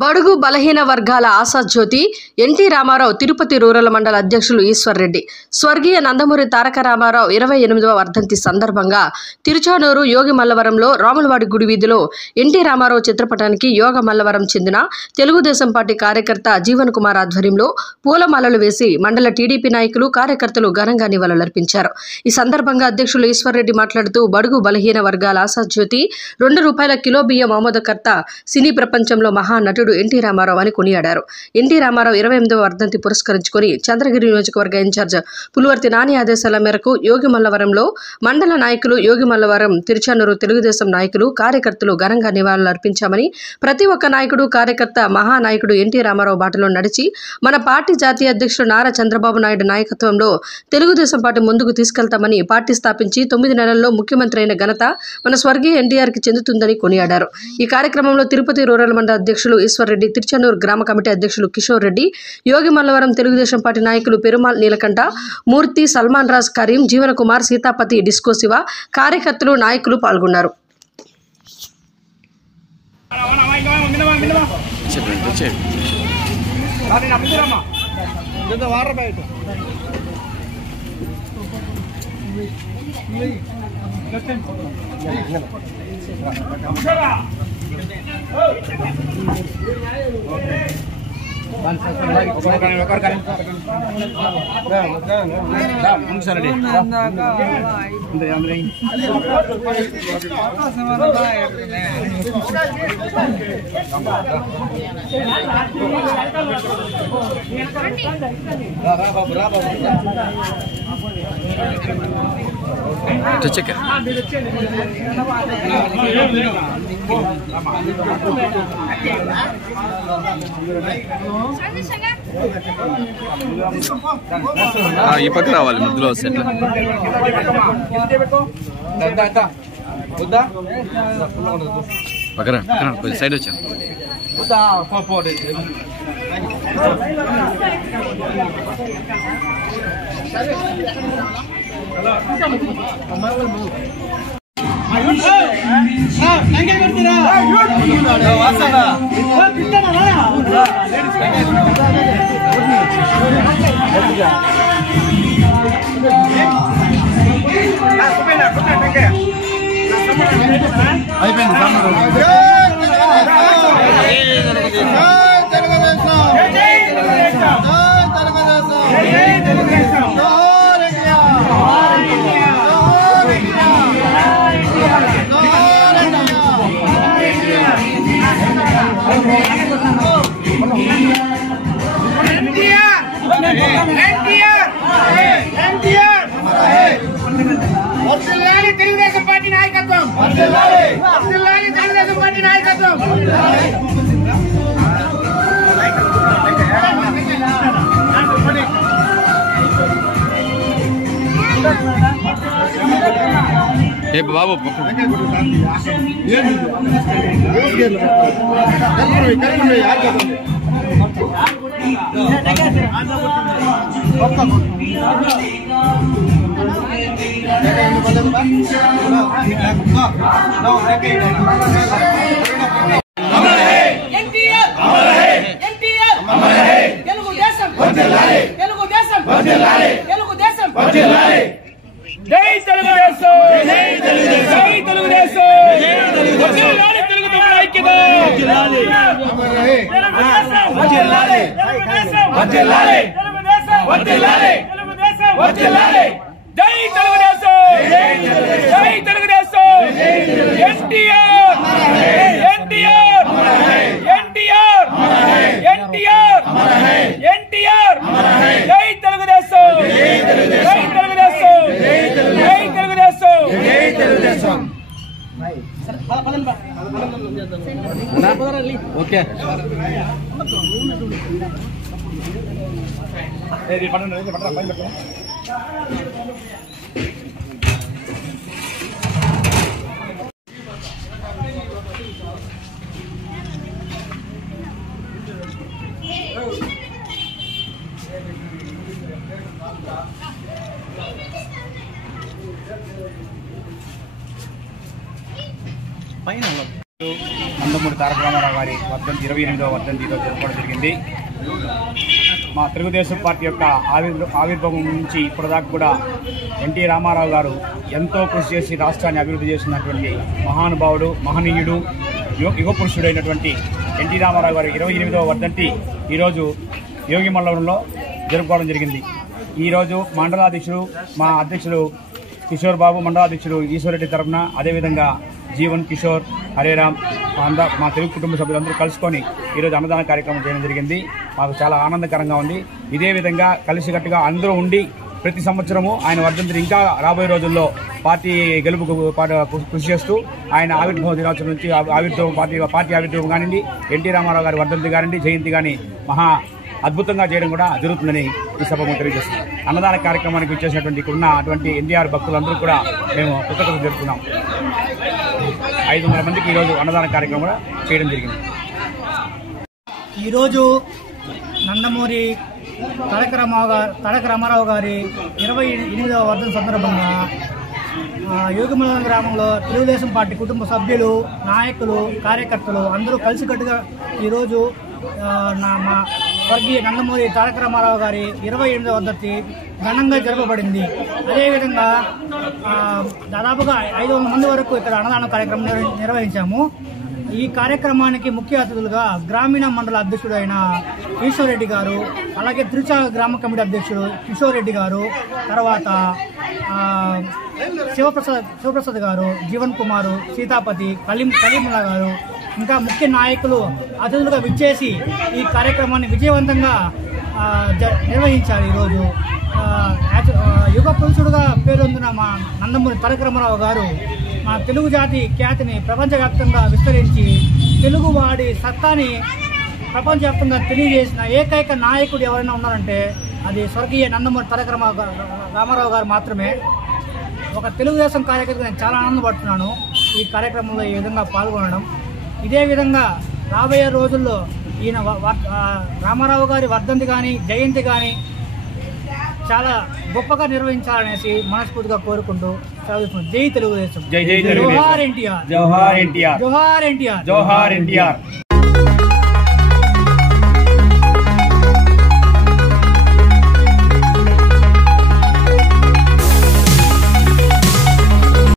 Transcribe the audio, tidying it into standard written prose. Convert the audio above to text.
బడుగు బలహీన వర్గాల ఆశాజ్యోతి ఎన్టీ రామారావు తిరుపతి రూరల్ మండల అధ్యక్షులు ఈశ్వర్ రెడ్డి స్వర్గీయ నందమూరి తారక రామారావు 28వ వర్ధంతి సందర్భంగా తిరుచానూరు యోగి మల్లవరంలో రాములవాడి గుడి వీధిలో ఎన్టీ రామారావు చిత్రపటానికి యోగ మల్లవరం చెందిన తెలుగుదేశం పార్టీ కార్యకర్త జీవన్ కుమార్ ఆధ్వర్యంలో పూలమాలలు వేసి మండల టీడీపీ నాయకులు కార్యకర్తలు ఘనంగా నివాళులర్పించారు। ఈ సందర్భంగా అధ్యక్షులు ఈశ్వర్ రెడ్డి మాట్లాడుతూ బడుగు బలహీన వర్గాల ఆశాజ్యోతి ₹2 కిలో బియ్యం ఆమోదకర్త సినీ ప్రపంచంలో మహానటుడు ఎన్టీ రామారావు అని కొనియాడారు। ఎన్టీ రామారావు 28వ వర్ధంతి పురస్కరించుకొని చంద్రగిరి నియోజకవర్గ ఇన్ఛార్జ్ పులివర్తి నాని ఆదేశాల మేరకు యోగి మల్లవరంలో మండల నాయకులు యోగి మల్లవరం తిరుచానూరు తెలుగుదేశం నాయకులు కార్యకర్తలు ఘనంగా నివాళులర్పించామని ప్రతి ఒక్క నాయకుడు కార్యకర్త మహానాయకుడు ఎన్టీ రామారావు బాటలో నడిచి మన పార్టీ జాతీయ అధ్యక్షుడు నారా చంద్రబాబు నాయుడు నాయకత్వంలో తెలుగుదేశం పార్టీ ముందుకు తీసుకెళ్తామని పార్టీ స్థాపించి 9 నెలల్లో ముఖ్యమంత్రి అయిన ఘనత మన స్వర్గీయ ఎన్టీఆర్కి చెందుతుందని కొనియాడారు। ఈ కార్యక్రమంలో తిరుపతి రూరల్ మండల అధ్యక్షులు ఈశ్వర్ రెడ్డి, తిరుచానూరు గ్రామ కమిటీ అధ్యక్షులు కిషోర్ రెడ్డి, యోగి మల్లవరం తెలుగుదేశం పార్టీ నాయకులు పెరుమాల్ నీలకంఠ, మూర్తి, సల్మాన్ రాజ్, కరీం, జీవన కుమార్, సీతాపతి, డిస్కో శివ, కార్యకర్తలు నాయకులు పాల్గొన్నారు। ఈ పక్క రావాలి మధ్యలో సెట్ పక్కన కొంచెం సైడ్ వచ్చాను। తెలుగుదేశం పార్టీ నాయకత్వం, తెలుగుదేశం పార్టీ నాయకత్వం। ఏ బాబు జై తెలుగుదేశం, జై తెలుగుదేశం, జై తెలుగుదేశం, వర్ధిల్లాలి తెలుగుదేశం ఐక్యత, వర్ధిల్లాలి తెలుగుదేశం, వర్ధిల్లాలి తెలుగుదేశం, వర్ధిల్లాలి తెలుగుదేశం, వర్ధిల్లాలి జై తెలుగుదేశం, జై తెలుగుదేశం, ఎన్టీఆర్, ఎన్టీఆర్, ఎన్టీఆర్, ఎన్టీఆర్, ఎన్టీఆర్, జై తెలుగుదేశం, జై తెలుగుదేశం, జై తెలుగుదేశం, జై తెలుగుదేశం। ఓకే పైన నందమూరి నందమూరి తారక రామారావు గారి వర్ధంతి 28వ వర్ధంతి ఈరోజు జరుపుకోవడం జరిగింది. మా తెలుగుదేశం పార్టీ యొక్క ఆవిర్భావం నుంచి ఇప్పటిదాకా కూడా ఎన్టీ రామారావు గారు ఎంతో కృషి చేసి రాష్ట్రాన్ని అభివృద్ధి చేసినటువంటి మహానుభావుడు, మహనీయుడు, యుగ పురుషుడైనటువంటి ఎన్టీ రామారావు గారి 28వ వర్ధంతి ఈరోజు యోగి మల్లవరంలో జరుపుకోవడం జరిగింది. ఈరోజు మండలాధ్యక్షుడు మా అధ్యక్షుడు కిషోర్ బాబు, మండలాధ్యక్షుడు ఈశ్వరరెడ్డి తరఫున, అదేవిధంగా జీవన్, కిషోర్, హరేరామ్, మా తెలుగు కుటుంబ సభ్యులందరూ కలుసుకొని ఈరోజు అన్నదాన కార్యక్రమం చేయడం జరిగింది. మాకు చాలా ఆనందకరంగా ఉంది. ఇదే విధంగా కలిసికట్టుగా అందరూ ఉండి ప్రతి సంవత్సరము ఆయన వర్ధంతిని ఇంకా రాబోయే రోజుల్లో పార్టీ గెలుపుకు కృషి చేస్తూ ఆయన ఆవిర్భావ దినోత్సవం నుంచి పార్టీ ఆవిర్భావం కానివ్వండి, ఎన్టీ రామారావు గారి వర్ధంతి కానివ్వండి, జయంతి కానీ మహా అద్భుతంగా చేయడం కూడా జరుగుతుందని ఈ సభకు తెలియజేస్తున్నాం. అన్నదాన కార్యక్రమానికి వచ్చేసినటువంటి ఇక్కడున్న అటువంటి ఎన్టీఆర్ భక్తులందరూ కూడా మేము కృతజ్ఞతలు జరుపుతున్నాం. 500 మందికి ఈరోజు అన్నదాన కార్యక్రమం కూడా చేయడం జరిగింది. ఈరోజు నందమూరి తారక రామారావు గారి 28వ వర్ధంతి సందర్భంగా యోగిమల్లవరం గ్రామంలో తెలుగుదేశం పార్టీ కుటుంబ సభ్యులు, నాయకులు, కార్యకర్తలు అందరూ కలిసికట్టుగా ఈరోజు మా స్వర్గీయ నందమూరి తారక రామారావు గారి 28వ వర్ధంతి ఘనంగా జరపబడింది. అదేవిధంగా దాదాపుగా 500 మంది వరకు ఇక్కడ అన్నదాన కార్యక్రమం నిర్వహించాము. ఈ కార్యక్రమానికి ముఖ్య అతిథులుగా గ్రామీణ మండల అధ్యక్షుడు అయిన ఈశ్వరరెడ్డి గారు, అలాగే తిరుచాల గ్రామ కమిటీ అధ్యక్షుడు కిషోర్ రెడ్డి గారు, తర్వాత శివప్రసాద్ గారు, జీవన్ కుమారు, సీతాపతి, కలీముల్లా గారు, ఇంకా ముఖ్య నాయకులు అతిథులుగా విచ్చేసి ఈ కార్యక్రమాన్ని విజయవంతంగా నిర్వహించారు. ఈరోజు యుగ పురుషుడుగా పేరొందిన మా నందమూరి తారక రామారావు గారు మన తెలుగు జాతి ఖ్యాతిని ప్రపంచవ్యాప్తంగా విస్తరించి తెలుగువాడి సత్తాని ప్రపంచవ్యాప్తంగా తెలియజేసిన ఏకైక నాయకుడు ఎవరైనా ఉన్నారంటే అది స్వర్గీయ నందమూరి తారక రామారావు గారు మాత్రమే. ఒక తెలుగుదేశం కార్యకర్తగా నేను చాలా ఆనందపడుతున్నాను ఈ కార్యక్రమంలో ఈ విధంగా పాల్గొనడం. ఇదే విధంగా రాబోయే రోజుల్లో ఈయన రామారావు గారి వర్ధంతి కానీ, జయంతి కానీ చాలా గొప్పగా నిర్వహించాలనేసి మనస్ఫూర్తిగా కోరుకుంటూ చదువుతున్నాం. జై తెలుగుదేశం, జై జై జోహార్ ఎన్టీఆర్, జోహార్ ఎన్టీఆర్, జోహార్ ఎన్టీఆర్, జోహార్ ఎన్టీఆర్.